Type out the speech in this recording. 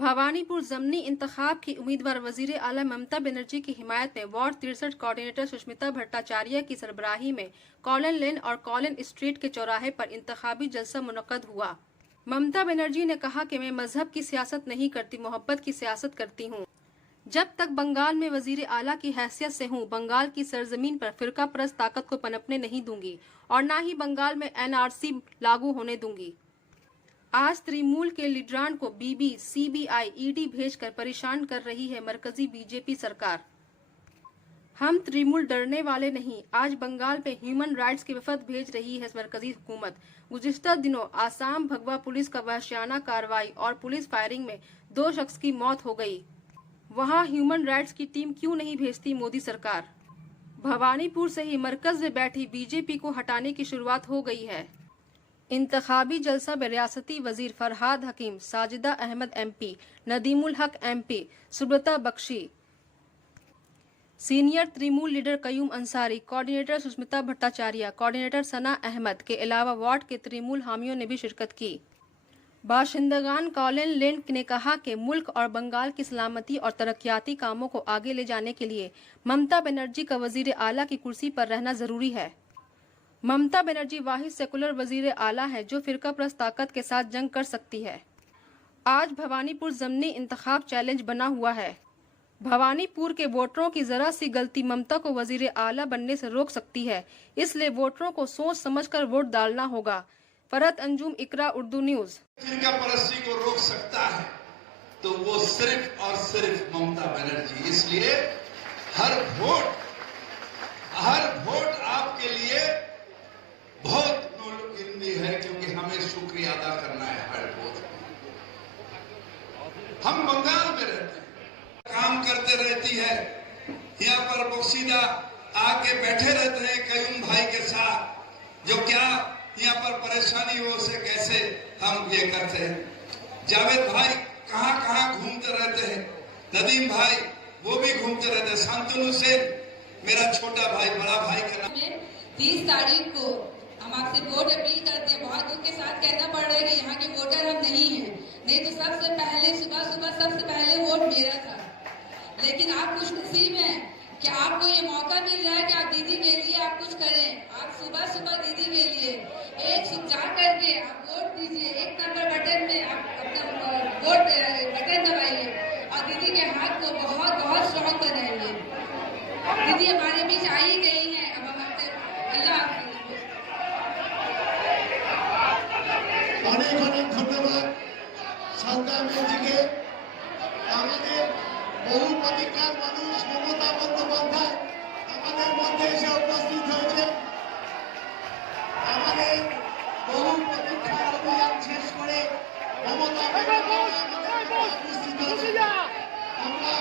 भवानीपुर ज़मनी इंतखाब की उम्मीदवार वजीर आला ममता बनर्जी की हिमायत में वार्ड 63 कोऑर्डिनेटर सुष्मिता भट्टाचार्य की सरबराही में कॉलन लेन और कॉलन स्ट्रीट के चौराहे पर इंतखाबी जलसा मुनक्कद हुआ। ममता बनर्जी ने कहा कि मैं मजहब की सियासत नहीं करती, मोहब्बत की सियासत करती हूँ। जब तक बंगाल में वजीर आला की हैसियत से हूँ, बंगाल की सरजमीन पर फिरका परस्त ताकत को पनपने नहीं दूंगी और न ही बंगाल में NRC लागू होने दूंगी। आज तृणमूल के लीडरान को BB, CBI, ED भेजकर परेशान कर रही है मरकजी बीजेपी सरकार। हम तृणमूल डरने वाले नहीं। आज बंगाल में ह्यूमन राइट्स की वफद भेज रही है मरकजी हुकूमत। गुज़िश्ता दिनों आसाम भगवा पुलिस का वहशियाना कार्रवाई और पुलिस फायरिंग में 2 शख्स की मौत हो गई। वहां ह्यूमन राइट्स की टीम क्यों नहीं भेजती मोदी सरकार? भवानीपुर से ही मरकज में बैठी बीजेपी को हटाने की शुरुआत हो गई है। इंतखाबी जलसा में रियासती वजीर फरहाद हकीम, Sajida Ahmad MP, Nadimul Haque MP, Subrata Bakshi, senior Trinamool leader Qayum Ansari, coordinator Sushmita Bhattacharya, coordinator Sana Ahmad के अलावा वार्ड के तृणमूल हामियों ने भी शिरकत की। बाशिंदगान कॉलन लेन ने कहा कि मुल्क और बंगाल की सलामती और तरक्याती कामों को आगे ले जाने के लिए ममता बनर्जी का वजीर आला की कुर्सी पर रहना जरूरी है। ममता बनर्जी वाहिद सेकुलर वजीर आला है जो फिरका परस्त ताकत के साथ जंग कर सकती है। आज भवानीपुर ज़मनी इंतखाब चैलेंज बना हुआ है। भवानीपुर के वोटरों की जरा सी गलती ममता को वजीर आला बनने से रोक सकती है, इसलिए वोटरों को सोच समझकर वोट डालना होगा। फरहत अंजुम, इकरा उर्दू न्यूज। फिरका परस्ती को रोक सकता है तो वो सिर्फ और सिर्फ ममता बनर्जी। इसलिए हर वोट आपके लिए बहुत मूल्यवान है, क्योंकि हमें शुक्रिया अदा करना है हर वोट। हम बंगाल में रहते हैं, काम करते रहती है, यहाँ पर बख्शीदा आके बैठे रहते हैं कयूम भाई के साथ, जो क्या यहाँ पर परेशानी हो उसे कैसे हम ये करते हैं। जावेद भाई कहाँ घूमते रहते हैं, नदीम भाई वो भी घूमते रहते हैं, शांतनु सेन मेरा छोटा भाई बड़ा भाई के नाम। 30 तारीख को हम आपसे वोट अपील करते हैं। बहुत दुख के साथ कहना पड़ रहा है कि यहाँ के वोटर हम नहीं हैं, नहीं तो सबसे पहले सुबह सबसे पहले वोट मेरा था। लेकिन आप खुशनसीब हैं कि आपको ये मौका मिल रहा है कि आप दीदी के लिए आप कुछ करें। आप सुबह दीदी के लिए एक जा करके आप वोट दीजिए। 1 नंबर बटन में आप अपना वोट बटन दबाइए और दीदी के हाथ को बहुत स्ट्रॉन्ग बनाइए। दीदी हमारे बीच आ ही गई है। अब हम अल्लाह অনেক ধন্যবাদ সরকার মন্ত্রীকে। আমাদের বহু প্রতীক্ষার মানুষ মমতা বন্দ্যোপাধ্যায় আমাদের মধ্যে এসে উপস্থিত হয়েছে। আমাদের বহু প্রতীক্ষার অভিযান শেষ করে মমতা বন্দ্যোপাধ্যায় আমাদের উপস্থিত হয়েছে। আমরা